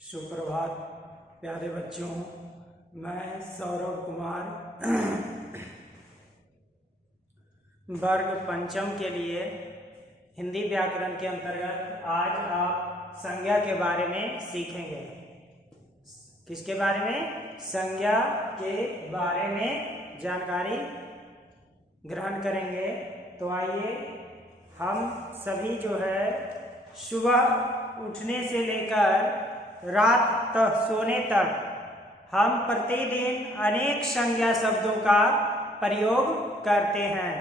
सुप्रभात प्यारे बच्चों, मैं सौरभ कुमार वर्ग पंचम के लिए हिंदी व्याकरण के अंतर्गत आज आप संज्ञा के बारे में सीखेंगे। किसके बारे में? संज्ञा के बारे में जानकारी ग्रहण करेंगे। तो आइए हम सभी जो है सुबह उठने से लेकर रात तक सोने तक हम प्रतिदिन अनेक संज्ञा शब्दों का प्रयोग करते हैं।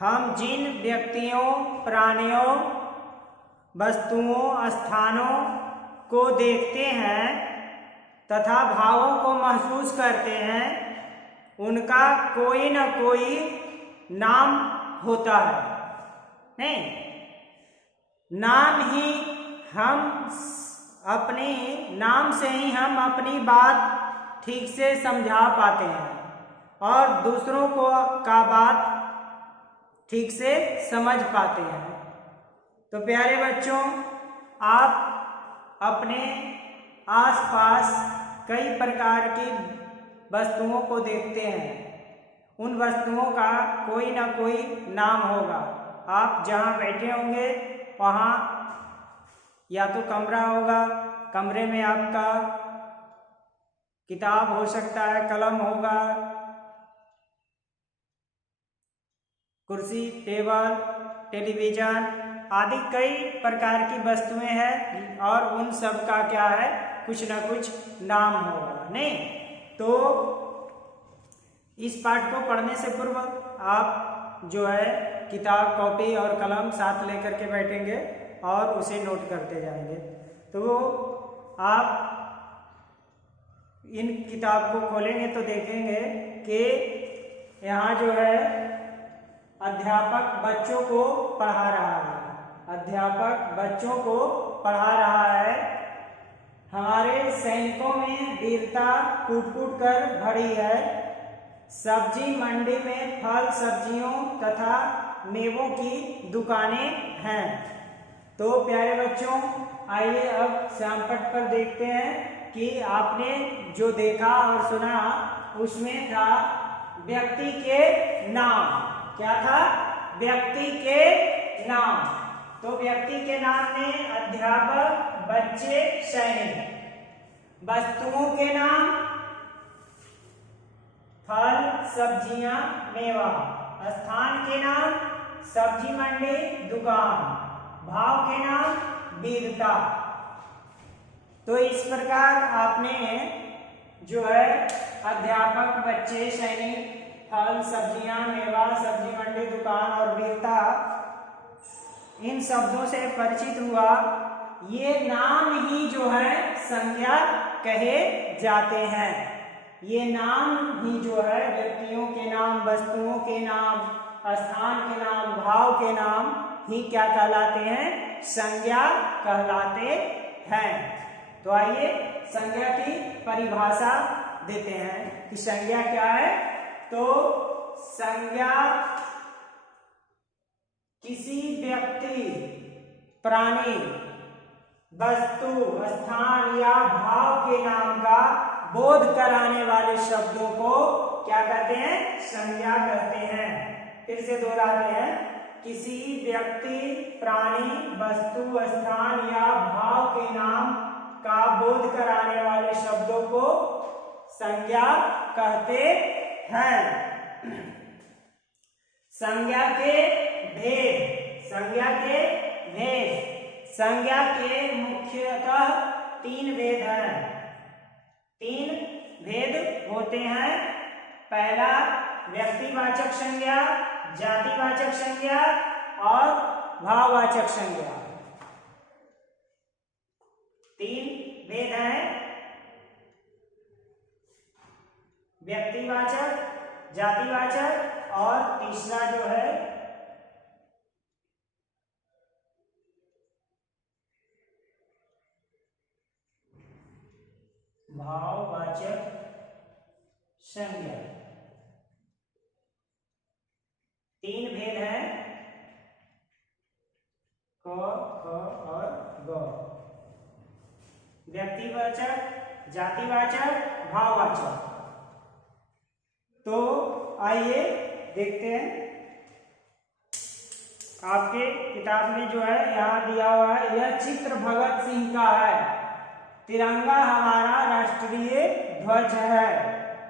हम जिन व्यक्तियों, प्राणियों, वस्तुओं, स्थानों को देखते हैं तथा भावों को महसूस करते हैं, उनका कोई न कोई नाम होता है। नहीं, नाम ही हम अपने नाम से ही हम अपनी बात ठीक से समझा पाते हैं और दूसरों को का बात ठीक से समझ पाते हैं। तो प्यारे बच्चों, आप अपने आसपास कई प्रकार की वस्तुओं को देखते हैं। उन वस्तुओं का कोई ना कोई नाम होगा। आप जहाँ बैठे होंगे वहाँ या तो कमरा होगा, कमरे में आपका किताब हो सकता है, कलम होगा, कुर्सी, टेबल, टेलीविज़न आदि कई प्रकार की वस्तुएं हैं और उन सब का क्या है, कुछ ना कुछ नाम होगा। नहीं तो इस पाठ को पढ़ने से पूर्व आप जो है किताब, कॉपी और कलम साथ लेकर के बैठेंगे और उसे नोट करते जाएंगे। तो आप इन किताब को खोलेंगे तो देखेंगे कि यहाँ जो है अध्यापक बच्चों को पढ़ा रहा है। अध्यापक बच्चों को पढ़ा रहा है। हमारे सैनिकों में वीरता कूट कूट कर भरी है। सब्जी मंडी में फल, सब्जियों तथा मेवों की दुकानें हैं। तो प्यारे बच्चों, आइए अब श्यामपट्ट पर देखते हैं कि आपने जो देखा और सुना उसमें था व्यक्ति के नाम। क्या था? व्यक्ति के नाम। तो व्यक्ति के नाम में अध्यापक, बच्चे, सैनिक। वस्तुओं के नाम फल, सब्जियां, मेवा। स्थान के नाम सब्जी मंडी, दुकान। भाव के नाम वीरता। तो इस प्रकार आपने जो है अध्यापक, बच्चे, सैनिक, फल, सब्जियां, मेवा, सब्जी मंडी, दुकान और वीरता, इन शब्दों से परिचित हुआ। ये नाम ही जो है संज्ञा कहे जाते हैं। ये नाम ही जो है व्यक्तियों के नाम, वस्तुओं के नाम, स्थान के नाम, भाव के नाम ही क्या कहलाते हैं? संज्ञा कहलाते हैं। तो आइए संज्ञा की परिभाषा देते हैं कि संज्ञा क्या है। तो संज्ञा किसी व्यक्ति, प्राणी, वस्तु, स्थान या भाव के नाम का बोध कराने वाले शब्दों को क्या कहते हैं? संज्ञा कहते हैं। फिर से दोहराते हैं, किसी व्यक्ति, प्राणी, वस्तु, स्थान या भाव के नाम का बोध कराने वाले शब्दों को संज्ञा कहते हैं। संज्ञा के भेद। संज्ञा के भेद। संज्ञा के मुख्यतः तीन भेद हैं। तीन भेद होते हैं। पहला व्यक्तिवाचक संज्ञा, जातिवाचक संज्ञा और भाववाचक संज्ञा। तीन भेद हैं, व्यक्तिवाचक, जातिवाचक और तीसरा जो है भाववाचक संज्ञा। तीन भेद हैं, क, ख और ग। व्यक्तिवाचक, जातिवाचक, भाववाचक। तो आइए देखते हैं, आपके किताब में जो है यहाँ दिया हुआ है, यह चित्र भगत सिंह का है। तिरंगा हमारा राष्ट्रीय ध्वज है।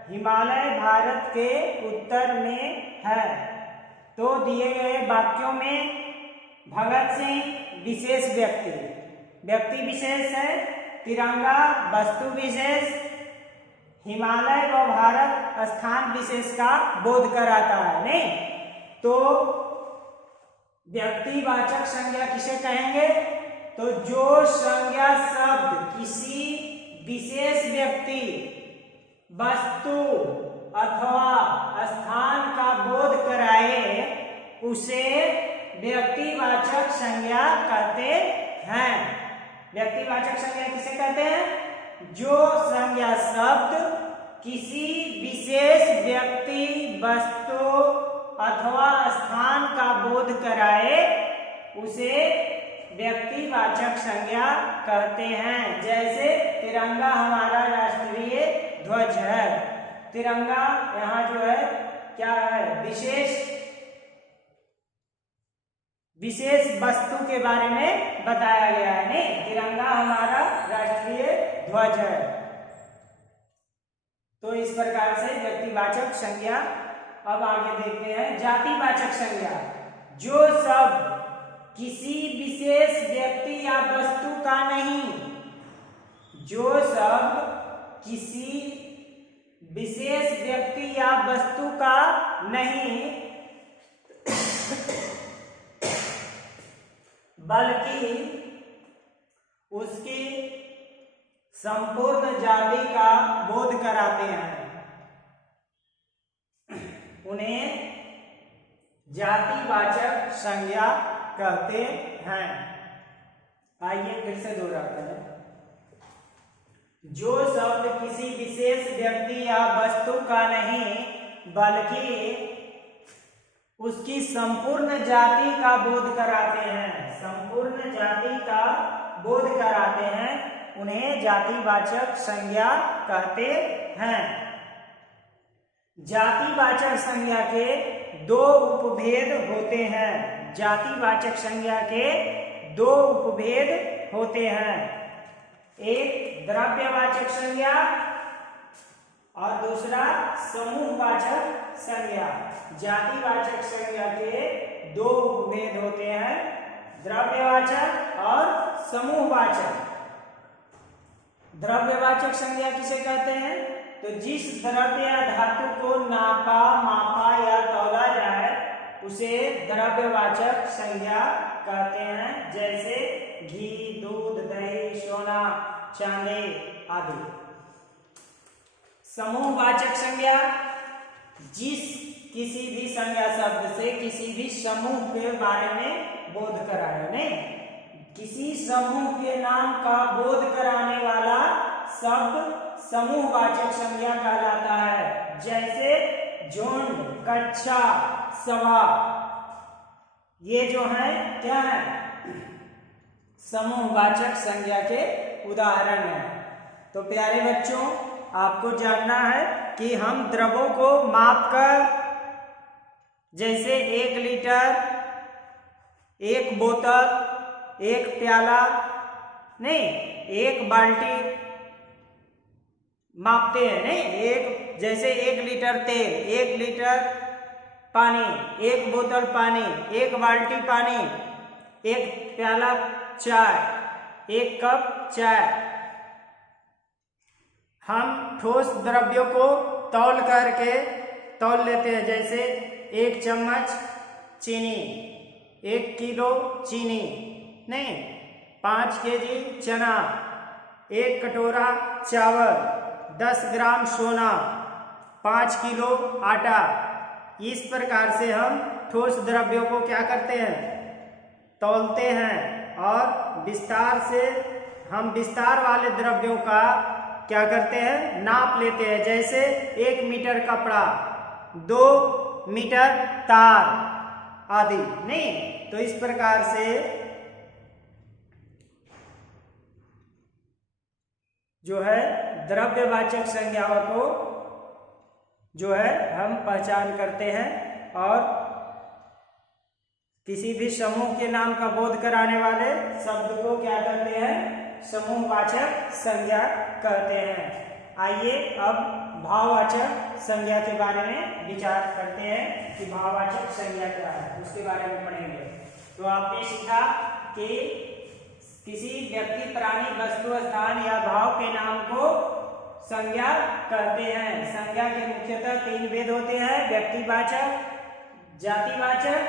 हिमालय भारत के उत्तर में है। तो दिए गए वाक्यों में भगत सिंह विशेष व्यक्ति, व्यक्ति विशेष है, तिरंगा वस्तु विशेष, हिमालय व भारत स्थान विशेष का बोध कराता है। नहीं तो व्यक्तिवाचक संज्ञा किसे कहेंगे? तो जो संज्ञा शब्द किसी विशेष व्यक्ति, वस्तु अथवा स्थान का बोध कराए उसे व्यक्तिवाचक संज्ञा कहते हैं। व्यक्तिवाचक संज्ञा किसे कहते हैं? जो संज्ञा शब्द किसी विशेष व्यक्ति, वस्तु अथवा स्थान का बोध कराए उसे व्यक्तिवाचक संज्ञा कहते हैं। जैसे तिरंगा हमारा राष्ट्रीय ध्वज है। तिरंगा यहाँ जो है क्या है? विशेष वस्तु के बारे में बताया गया है। नहीं, तिरंगा हमारा राष्ट्रीय ध्वज है। तो इस प्रकार से व्यक्तिवाचक संज्ञा। अब आगे देखते हैं जातिवाचक संज्ञा। जो शब्द किसी विशेष व्यक्ति या वस्तु का नहीं, जो शब्द किसी विशेष व्यक्ति या वस्तु का नहीं बल्कि उसकी संपूर्ण जाति का बोध कराते हैं, उन्हें जातिवाचक संज्ञा कहते हैं। आइए फिर से दोहराते हैं। जो शब्द किसी विशेष व्यक्ति या वस्तु का नहीं बल्कि उसकी संपूर्ण जाति का बोध कराते हैं, संपूर्ण जाति का बोध कराते हैं, उन्हें जातिवाचक संज्ञा कहते हैं। जातिवाचक संज्ञा के दो उपभेद होते हैं। जातिवाचक संज्ञा के दो उपभेद होते हैं। एक द्रव्यवाचक संज्ञा और दूसरा समूहवाचक संज्ञा। जातिवाचक संज्ञा के दो उपभेद होते हैं, द्रव्यवाचक और समूहवाचक। द्रव्यवाचक संज्ञा किसे कहते हैं? तो जिस द्रव्य या धातु को नापा, मापा या तौला जाए उसे द्रव्यवाचक संज्ञा कहते हैं। जैसे घी, दूध, दही, सोना, चांदी आदि। समूहवाचक संज्ञा जिस किसी भी संज्ञा शब्द से किसी भी समूह के बारे में बोध कराए। नहीं, किसी समूह के नाम का बोध कराने वाला शब्द समूहवाचक संज्ञा कहलाता है। जैसे झुंड, कक्षा, सभा, ये जो है क्या है? समूहवाचक संज्ञा के उदाहरण है। तो प्यारे बच्चों, आपको जानना है कि हम द्रवों को मापकर, जैसे 1 लीटर, 1 बोतल, 1 प्याला, नहीं 1 बाल्टी मापते हैं। नहीं, जैसे 1 लीटर तेल, 1 लीटर पानी, 1 बोतल पानी, 1 बाल्टी पानी, 1 प्याला चाय, 1 कप चाय। हम ठोस द्रव्यों को तौल करके तौल लेते हैं। जैसे 1 चम्मच चीनी, 1 किलो चीनी, नहीं 5 केजी चना, 1 कटोरा चावल, 10 ग्राम सोना, 5 किलो आटा। इस प्रकार से हम ठोस द्रव्यों को क्या करते हैं? तौलते हैं। और विस्तार से हम विस्तार वाले द्रव्यों का क्या करते हैं? नाप लेते हैं। जैसे 1 मीटर कपड़ा, 2 मीटर तार आदि। नहीं, तो इस प्रकार से जो है द्रव्यवाचक संज्ञाओं को जो है हम पहचान करते हैं और किसी भी समूह के नाम का बोध कराने वाले शब्द को क्या कहते हैं? समूहवाचक संज्ञा कहते हैं। आइए अब भाववाचक संज्ञा के बारे में विचार करते हैं कि भाववाचक संज्ञा क्या है, उसके बारे में पढ़ेंगे। तो आपने सीखा कि किसी व्यक्ति, प्राणी, वस्तु, स्थान या भाव के नाम को संज्ञा कहते हैं। संज्ञा के मुख्यतः 3 भेद होते हैं: व्यक्तिवाचक, जातिवाचक,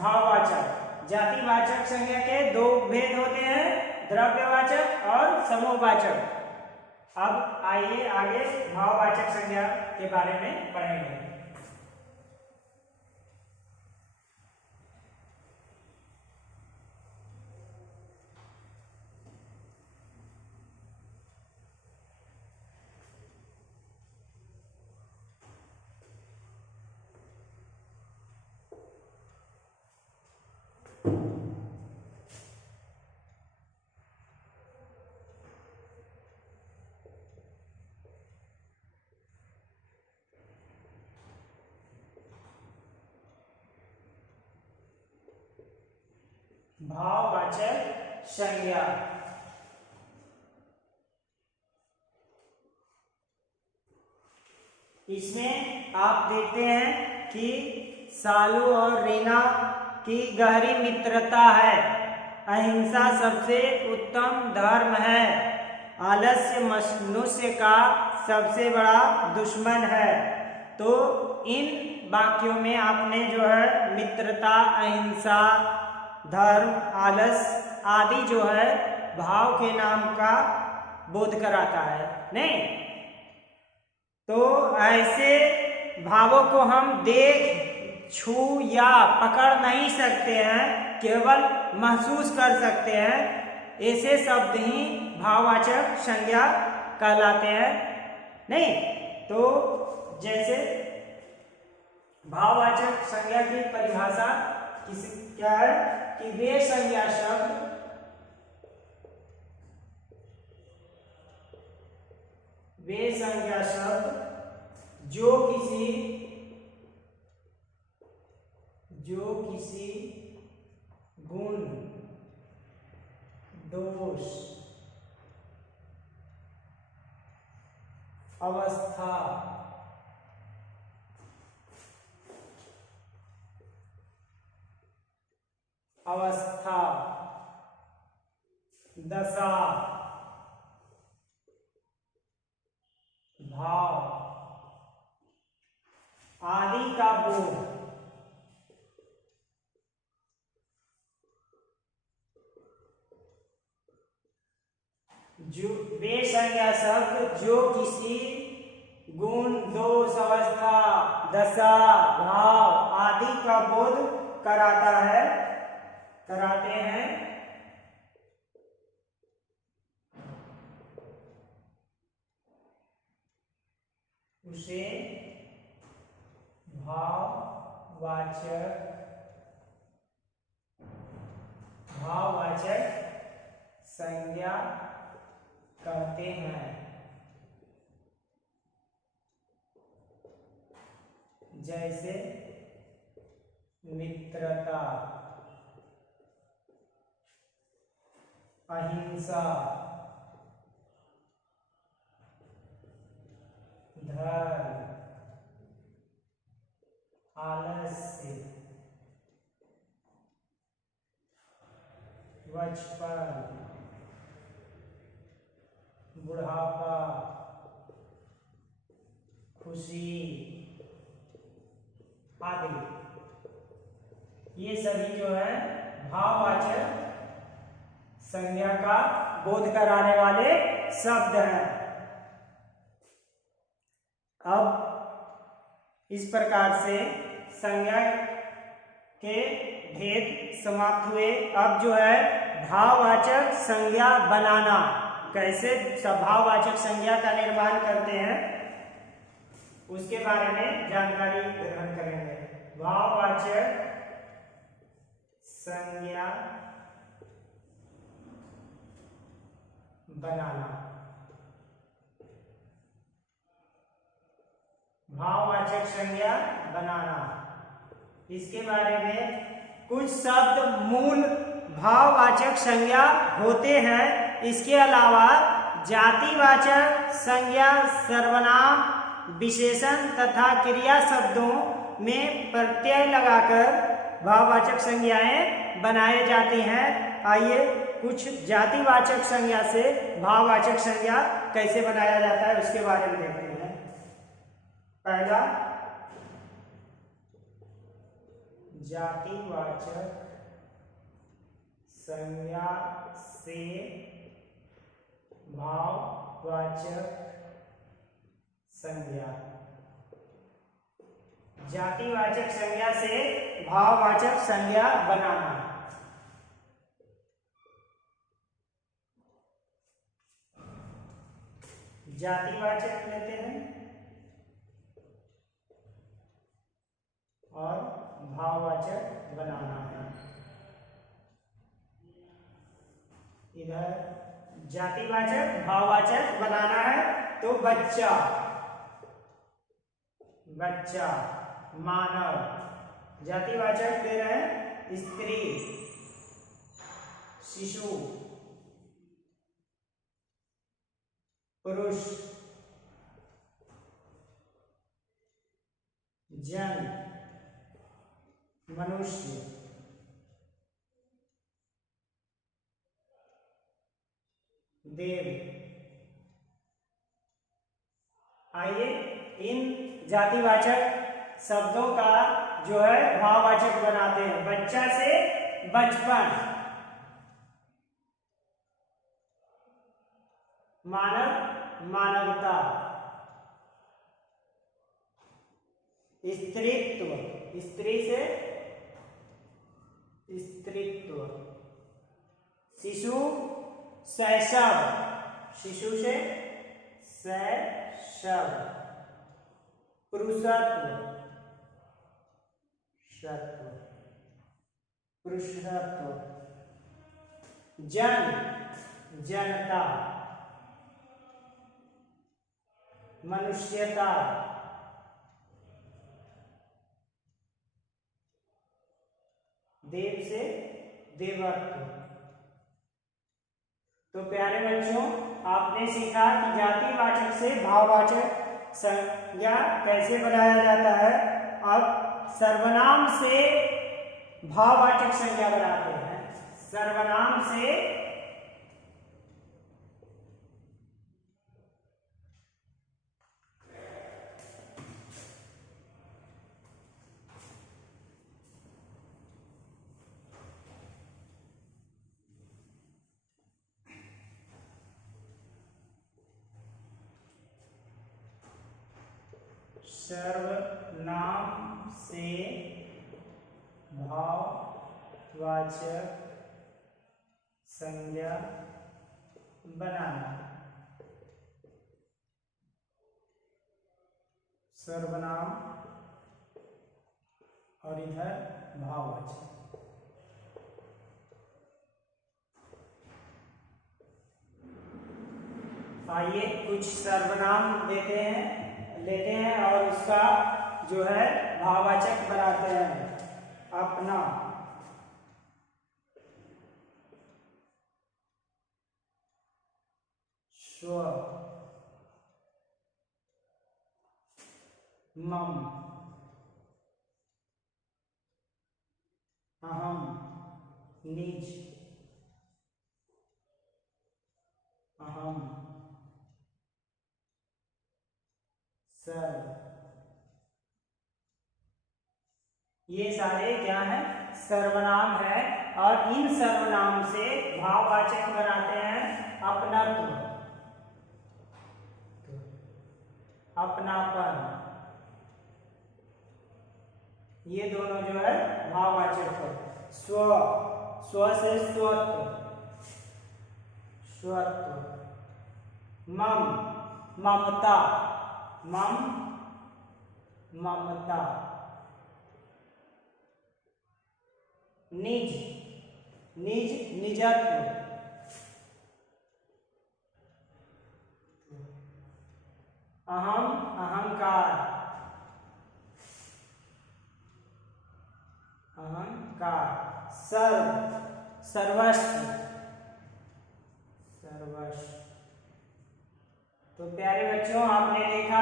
भाववाचक। जातिवाचक संज्ञा के 2 भेद होते हैं: द्रव्यवाचक और समूहवाचक। अब आइए आगे भाववाचक संज्ञा के बारे में पढ़ेंगे। भाववाचक संज्ञा। इसमें आप देखते हैं कि सालू और रीना की गहरी मित्रता है। अहिंसा सबसे उत्तम धर्म है। आलस्य मनुष्य का सबसे बड़ा दुश्मन है। तो इन वाक्यों में आपने जो है मित्रता, अहिंसा, धर्म, आलस आदि जो है भाव के नाम का बोध कराता है, नहीं? तो ऐसे भावों को हम देख, छू या पकड़ नहीं सकते हैं, केवल महसूस कर सकते हैं। ऐसे शब्द ही भाववाचक संज्ञा कहलाते हैं, नहीं? तो जैसे भाववाचक संज्ञा की परिभाषा क्या है कि वे संज्ञा शब्द जो किसी गुण, दोष, अवस्था, दशा, भाव आदि का बोध जो वे संज्ञा शब्द जो किसी गुण, दोष, अवस्था, दशा, भाव आदि का बोध कराते हैं, उसे भाववाचक संज्ञा कहते हैं। जैसे मित्रता, अहिंसा, धर्म, आलस्य, बचपन, बुढ़ापा, खुशी आदि, ये सभी जो है भाववाचक संज्ञा का बोध कराने वाले शब्द हैं। अब इस प्रकार से संज्ञा के भेद समाप्त हुए। अब जो है भाववाचक संज्ञा बनाना, कैसे भाववाचक संज्ञा का निर्माण करते हैं, उसके बारे में जानकारी ग्रहण करेंगे। भाववाचक संज्ञा बनाना। भाववाचक संज्ञा बनाना। इसके बारे में कुछ शब्द मूल भाववाचक संज्ञा होते हैं। इसके अलावा जातिवाचक संज्ञा सर्वनाम, विशेषण तथा क्रिया शब्दों में प्रत्यय लगाकर भाववाचक संज्ञाएं बनाए जाती हैं। आइए कुछ जातिवाचक संज्ञा से भाववाचक संज्ञा कैसे बनाया जाता है उसके बारे में देखते हैं। पहला, जातिवाचक संज्ञा से भाववाचक संज्ञा। जातिवाचक संज्ञा से भाववाचक संज्ञा बनाना। जातिवाचक लेते हैं और भाववाचक बनाना है। इधर जातिवाचक भाववाचक बनाना है तो बच्चा, बच्चा, मानव। जातिवाचक दे रहे हैं स्त्री, शिशु, पुरुष, जन, मनुष्य। देव। आइए इन जातिवाचक शब्दों का जो है भाववाचक बनाते हैं। बच्चा से बचपन, मानव, मानवता, स्त्रीत्व, स्त्री से स्त्रीत्व, शिशु शैशव, शिशु से शैशव, पुरुषत्व, सत्व, पुरुषत्व, जन, जनता, मनुष्यता, देव से देवत्व। तो प्यारे बच्चों, आपने सीखा कि जातिवाचक से भाववाचक संज्ञा कैसे बनाया जाता है। अब सर्वनाम से भाववाचक संज्ञा बनाते हैं। सर्वनाम से सर्वनाम से भाववाचक संज्ञा बनाना। सर्वनाम और इधर भाववाचक। आइए कुछ सर्वनाम लेते हैं और उसका जो है भाववाचक बनाते हैं। अपना, स्व, मम, अहम, निज, अहम, सर्व। ये सारे क्या है? सर्वनाम है। और इन सर्वनाम से भाववाचक बनाते हैं अपनत्व, अपनापन। ये दोनों जो है भाववाचक है। स्व, स्व से स्वत्व, स्वत्व। मम, ममता, मम, ममता। निज, निज, निजत्व। अहम, अहंकार। अहंकार। सर्व, सर्वस्व, सर्वस्व। तो प्यारे बच्चों, आपने देखा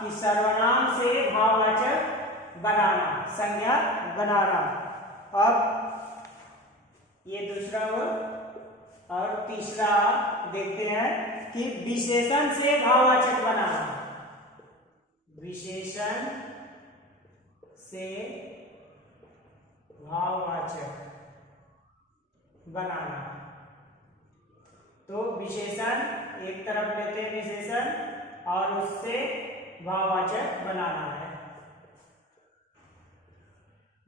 कि सर्वनाम से भाववाचक बनाना, संज्ञा बनाना। अब ये दूसरा हुआ और तीसरा देखते हैं कि विशेषण से भाववाचक बनाना। विशेषण से भाववाचक बनाना। तो विशेषण एक तरफ लेते हैं विशेषण और उससे भाववाचक बनाना है।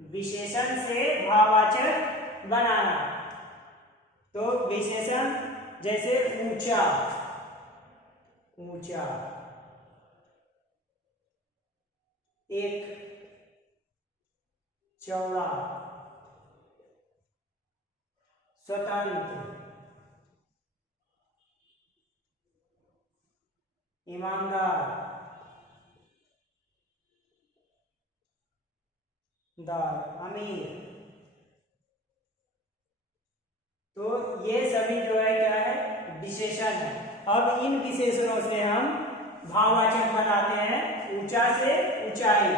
विशेषण से भाववाचक बनाना। तो विशेषण जैसे ऊंचा, ऊंचा, एक, चौड़ा, स्वतंत्र, ईमानदार, अमीर। तो ये सभी जो है क्या है, विशेषण है। अब इन विशेषणों से हम भाववाचक बनाते हैं। ऊंचा से ऊंचाई,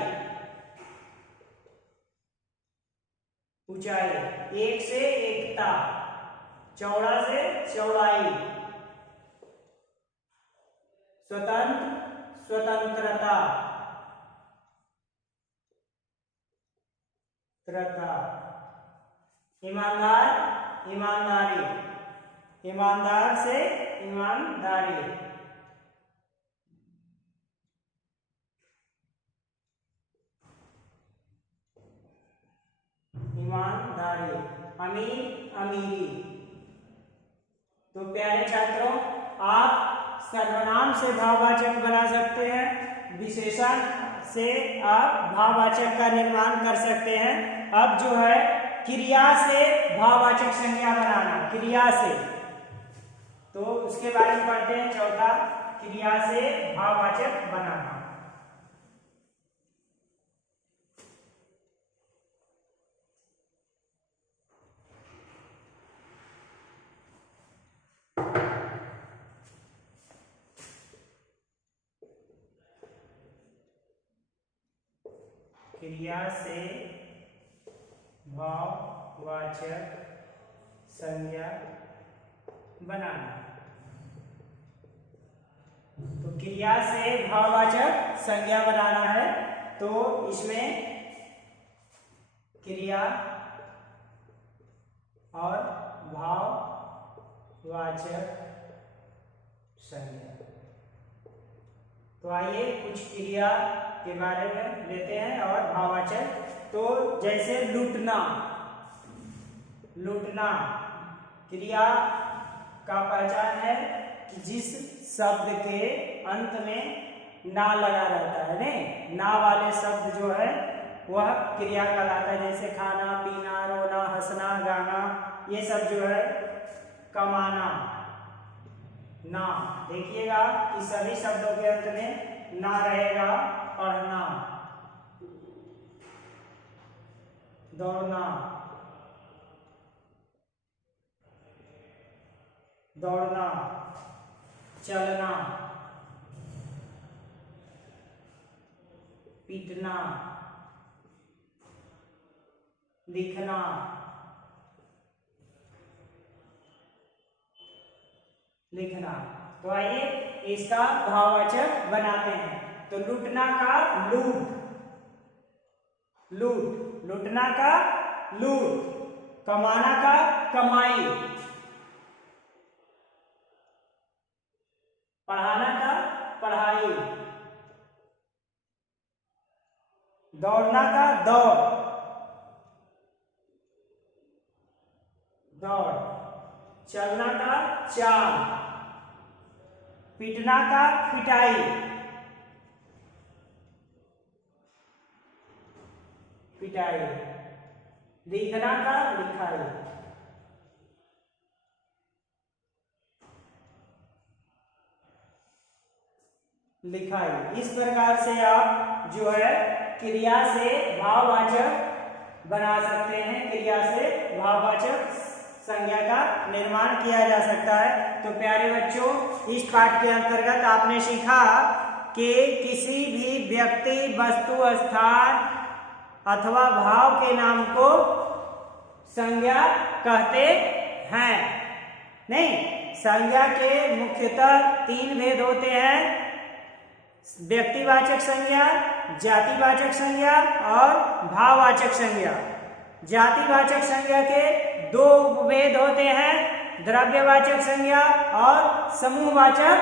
ऊंचाई, एक से एकता, चौड़ा से चौड़ाई, स्वतंत्र, स्वतंत्रता, ईमानदार, ईमानदारी, ईमानदार से ईमानदारी, ईमानदारी, अमीर, अमीरी। तो प्यारे छात्रों, आप सर्वनाम से भाववाचक बना सकते हैं, विशेषण से आप भाववाचक का निर्माण कर सकते हैं। अब जो है क्रिया से भाववाचक संज्ञा बनाना, क्रिया से, तो उसके बारे में पढ़ते हैं। चौथा, क्रिया से भाववाचक बनाना। क्रिया से भाववाचक संज्ञा बनाना। तो क्रिया से भाववाचक संज्ञा बनाना है, तो इसमें क्रिया और भाववाचक संज्ञा। तो आइए कुछ क्रिया के बारे में लेते हैं और भाववाचक। तो जैसे लूटना, लूटना क्रिया का पहचान है कि जिस शब्द के अंत में ना लगा रहता है, नहीं, ना वाले शब्द जो है वह क्रिया कहलाता है। जैसे खाना, पीना, रोना, हंसना, गाना, ये सब जो है। कमाना, ना, देखिएगा कि सभी शब्दों के अंत में ना रहेगा। पढ़ना, दौड़ना, दौड़ना, चलना, पीटना, लिखना, लिखना। तो आइए इसका भाववाचक बनाते हैं। तो लूटना का लूट, लूट, लूटना का लूट, कमाना का कमाई, पढ़ाना का पढ़ाई, दौड़ना का दौड़, दौड़, चलना का चाल, पीटना का पिटाई, पिटाई, लिखना का लिखाई। लिखाई। इस प्रकार से आप जो है क्रिया से भाववाचक बना सकते हैं, क्रिया से भाववाचक संज्ञा का निर्माण किया जा सकता है। तो प्यारे बच्चों, इस पाठ के अंतर्गत आपने सीखा कि किसी भी व्यक्ति, वस्तु, स्थान अथवा भाव के नाम को संज्ञा कहते हैं। नहीं, संज्ञा के मुख्यतः 3 भेद होते हैं: व्यक्तिवाचक संज्ञा, जातिवाचक संज्ञा और भाववाचक संज्ञा। जातिवाचक संज्ञा के 2 उपभेद होते हैं: द्रव्यवाचक संज्ञा और समूहवाचक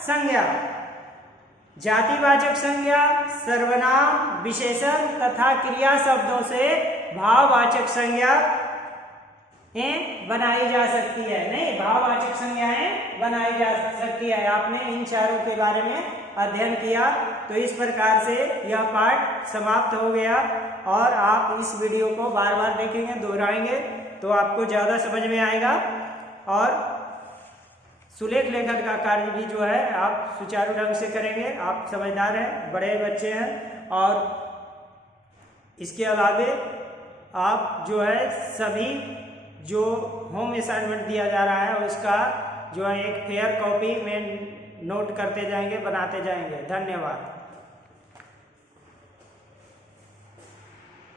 संज्ञा। जातिवाचक संज्ञा सर्वनाम, विशेषण तथा क्रिया शब्दों से भाववाचक संज्ञा बनाई जा सकती है। नहीं, भाववाचक संज्ञाएं बनाई जा सकती है। आपने इन चारों के बारे में अध्ययन किया। तो इस प्रकार से यह पाठ समाप्त हो गया और आप इस वीडियो को बार बार देखेंगे, दोहराएंगे तो आपको ज़्यादा समझ में आएगा और सुलेख लेखन का कार्य भी जो है आप सुचारू ढंग से करेंगे। आप समझदार हैं, बड़े बच्चे हैं और इसके अलावे आप जो है सभी जो होम असाइनमेंट दिया जा रहा है उसका जो है एक फेयर कॉपी में नोट करते जाएंगे, बनाते जाएंगे। धन्यवाद।